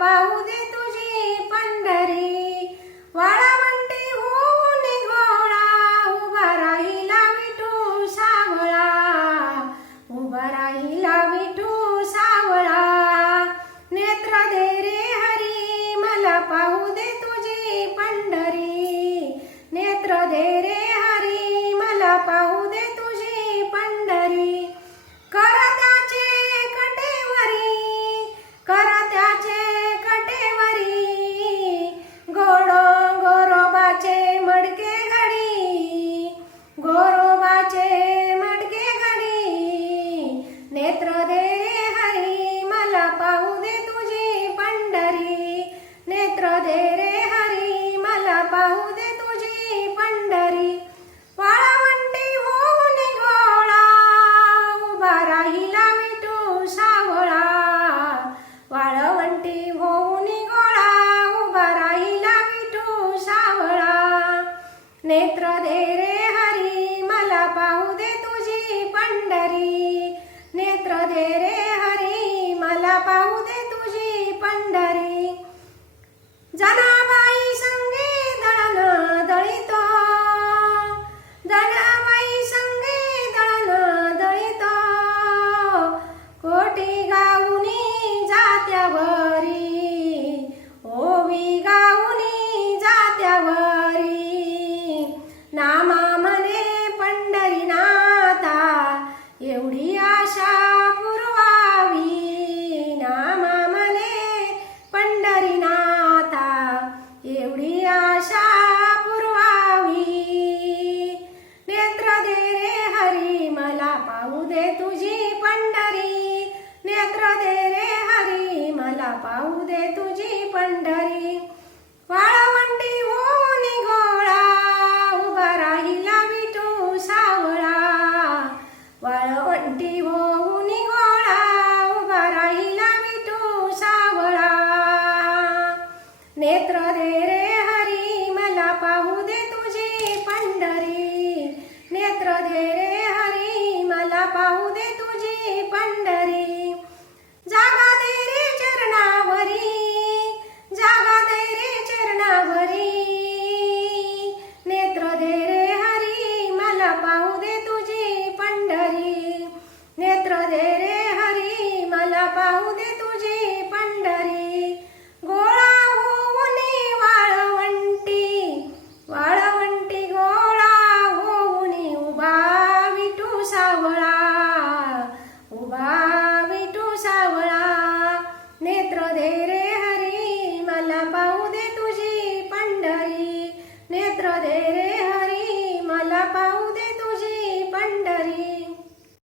पाहू दे तुझी पंढरी. वाळवंटी होऊन गोळा उभा राहिला विठू सावळा, उभा राहिला विठू सावळा. नेत्र दे रे हरी मला पाहू दे तुझी पंढरी. नेत्र दे रे हरी मला पाहू दे तुझी पंढरी. कर त्याचे कटेवरी, कर त्याचे कटेवरी, गोरोबाचे मडके घडी, गोरोबाचे मडके घडी. नेत्र दे रे हरी मला पाहू दे तुझी पंढरी. नेत्र दे रे हरी मला पाहू दे तुझी पंढरी. वाळवंटी होऊन गोळा उभा राहिला विठू सावळा, वाळवंटी होऊन गोळा उभा राहिला विठू सावळा. नेत्र दे रे हरी मला पाहू दे तुझी पंढरी. नेत्र दे रे हरी मला पाहू दे तुझी पंढरी. जनाबाई संगे दळण दळीतो, जनाबाई संगे दळण दळीतो, कोटी गाऊनी जात्यावरी, ओवी गाऊनी जात्यावरी. नामा म्हणे पंढरीनाथा एवढी आशा पुरवावी. नामा म्हणे पंढरीनाथा एवढी आशा पुरवावी. नेत्र दे रे हरी मला पाहू दे तुझी पंढरी. नेत्र दे रे हरी मला पाहू दे तुझी